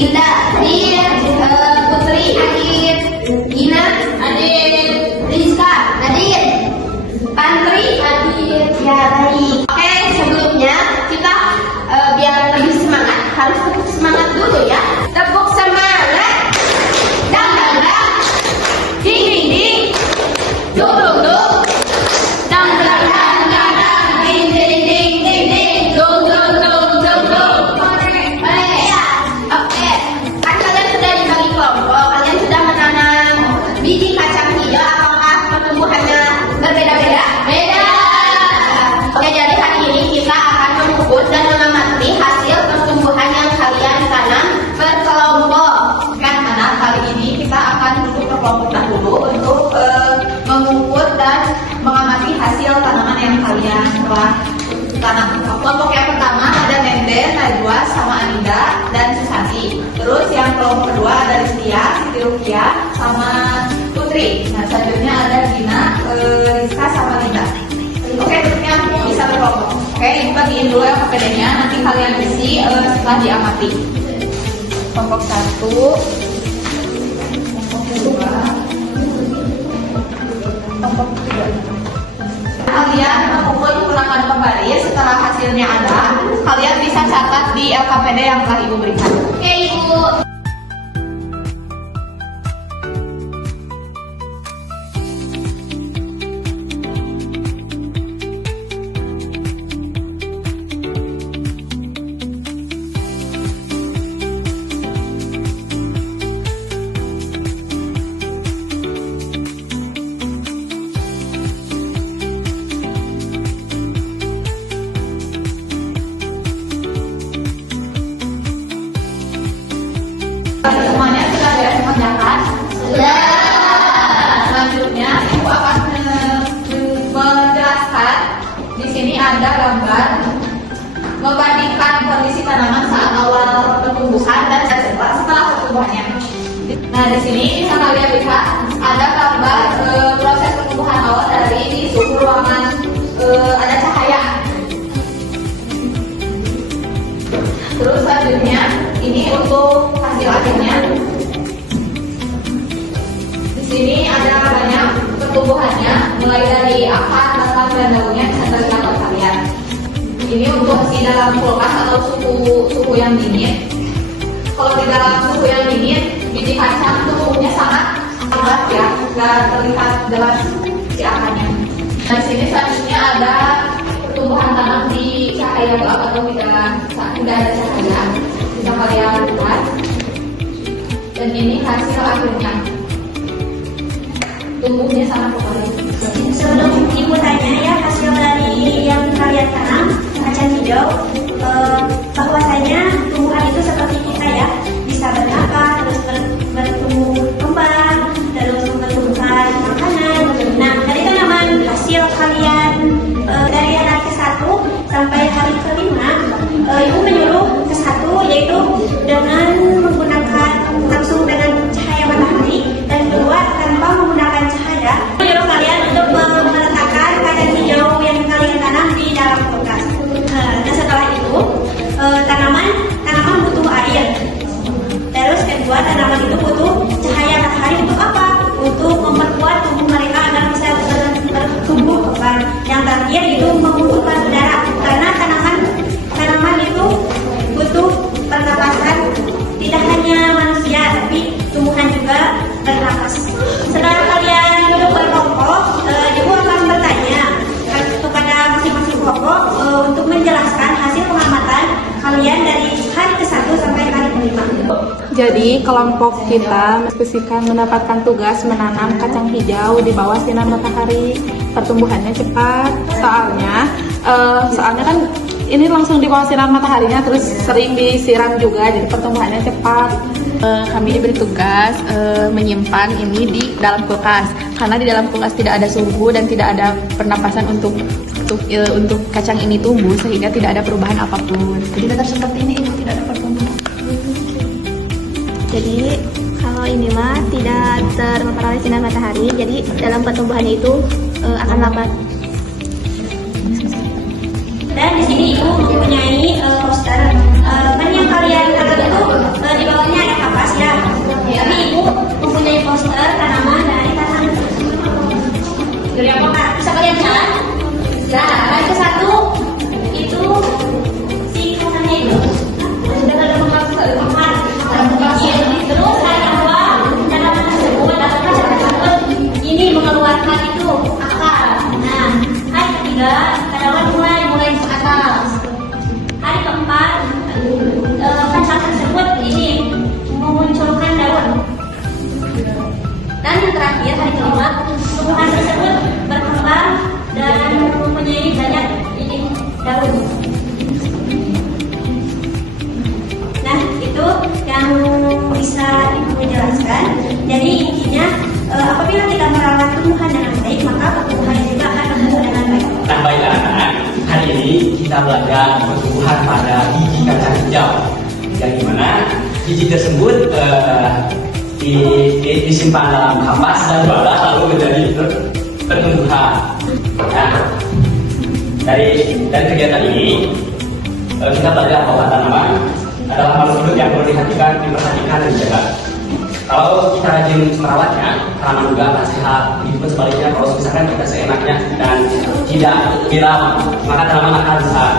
Linda hadir, Putri hadir, Gina hadir, Rizka hadir, Pantri hadir. Ya baik. Oke, sebelumnya kita biar lebih semangat harus tepuk semangat dulu ya. Tepuk semangat. Dang dang dang. Ding ding ding. Duk duk duk. Dang dang dang dang dang. Ding ding ding ding ding. Duk duk duk duk duk. Ya. Oke. Kan kalian sudah dibagi kelompok. Kalian sudah menanam biji kacang hijau. Apakah pertumbuhannya berbeda-beda? Beda. Oke, jadi hari ini kita akan mengukur dan mengamati hasil pertumbuhan yang kalian tanam berkelompok. Kan, anak, kali ini kita akan duduk berkelompok dahulu untuk mengukur dan mengamati hasil tanaman yang kalian telah tanam. Kelompok yang pertama ada Nende, Najwa, sama Anida dan Susanti. Terus yang kelompok kedua ada Rizkia, Siti Rukia, sama Putri. Nah, selanjutnya ada Gina, Rizka, sama Linda. Oke, berikutnya bisa berkelompok. Oke, ini bagiin dulu ya PPD-nya. Nanti kalian isi setelah diamati. Kelompok 1, kelompok 2, kelompok 3. Kalian mengumpul ulangan pembaris. Setelah hasilnya ada, kalian bisa catat di LKPD yang telah Ibu berikan. Oke, Ibu. Semuanya sudah beres mengerjakan? Sudah. Selanjutnya Ibu akan menjelaskan. Di sini ada gambar membandingkan kondisi tanaman saat awal pertumbuhan dan setelah pertumbuhannya. Nah, di sini bisa kalian lihat ada gambar proses pertumbuhan awal dari di suhu ruangan ada cahaya. Terus selanjutnya ini untuk hasil akhirnya. Di sini ada banyak pertumbuhannya, mulai dari akar, batang, dan daunnya bisa terlihat oleh kalian. Ini untuk di dalam kulkas atau suhu yang dingin. Kalau di dalam suhu yang dingin, biji kacang tumbuhnya sangat lambat ya, nggak terlihat jelas si akarnya. Nah, di sini selanjutnya ada pertumbuhan tanam di cahaya gelap atau tidak ada cahaya. Bisa kalian lihat. Dan ini hasil akhirnya. Tumbuhnya sangat baik. Sebelum Ibu tanya ya hasil dari yang kalian tanam kacang hijau, bahwasanya tumbuhan itu seperti kita ya, bisa berakar, terus bertumbuh kembang, terus bertumbuhan makanan. Nah, dari tanaman hasil kalian dari hari ke-1 sampai hari ke-5, Ibu menyuruh ke-1 yaitu dengan menggunakan langsung dengan cahaya matahari, dan kedua tanpa menggunakan cahaya. Menyuruh kalian untuk meletakkan kacang hijau yang kalian tanam di dalam kulkas. Dan setelah itu tanaman butuh air. Terus kedua tanaman itu butuh cahaya matahari untuk apa? Untuk memperkuat tubuh mereka agar bisa bertumbuh kembang. Yang terakhir itu mengumpulkan udara, karena tanaman itu butuh pernapasan, tidak hanya manusia tapi tumbuhan juga bernapas. Setelah kalian duduk berkelompok, Ibu akan bertanya kepada masing-masing kelompok untuk menjelaskan hasil pengamatan kalian dari hari ke-1 sampai hari ke-5. Jadi kelompok kita mendiskusikan mendapatkan tugas menanam kacang hijau di bawah sinar matahari. Pertumbuhannya cepat, soalnya kan ini langsung di bawah sinar mataharinya, terus sering disiram juga, jadi pertumbuhannya cepat. Kami diberi tugas menyimpan ini di dalam kulkas, karena di dalam kulkas tidak ada suhu dan tidak ada pernapasan untuk kacang ini tumbuh, sehingga tidak ada perubahan apapun. Jadi tetap seperti ini, Ibu, tidak ada pertumbuhan. Jadi kalau ini mah tidak terpengaruh sinar matahari, jadi dalam pertumbuhannya itu akan lambat. Dan di sini Ibu mempunyai poster. Ban yang kalian tanam itu di bawahnya Jadi intinya apabila kita merawat tumbuhan dengan baik, maka pertumbuhan juga akan tumbuh dengan baik. Nah baiklah anak, hari ini kita belajar pertumbuhan pada biji kacang hijau. Yang dimana biji tersebut disimpan dalam kampas dan diolah lalu menjadi pertumbuhan. Nah, dari kegiatan ini kita belajar bahwa tanaman adalah makhluk hidup yang perlu diperhatikan dan dijaga. Kalau kita rajin merawatnya, tanaman juga akan sehat. Begitu sebaliknya, kalau misalkan kita seenaknya dan tidak dirawat, maka tanaman akan sehat.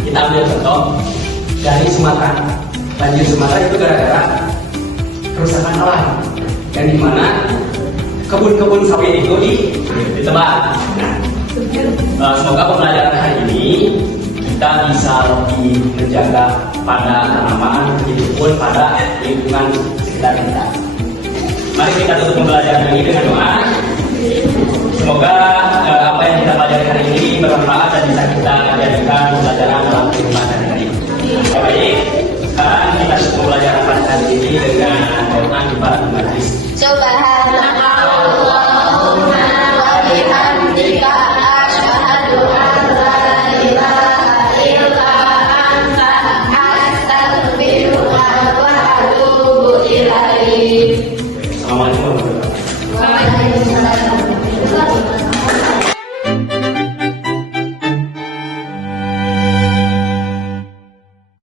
Kita ambil contoh dari Sumatera. Banjir Sumatera itu gara-gara kerusakan alam, yang dimana kebun-kebun sawit itu ditebang. Nah, semoga pembelajaran hari ini kita bisa lebih menjaga pada tanaman, begitupun pada lingkungan sekitar kita. Mari kita tutup pembelajaran ini dengan doa. Semoga apa yang kita pelajari hari ini bermanfaat dan bisa kita jadikan pembelajaran dalam kehidupan sehari-hari. Baik, sekarang kita tutup pembelajaran pada hari ini dengan doa di para majlis. Coba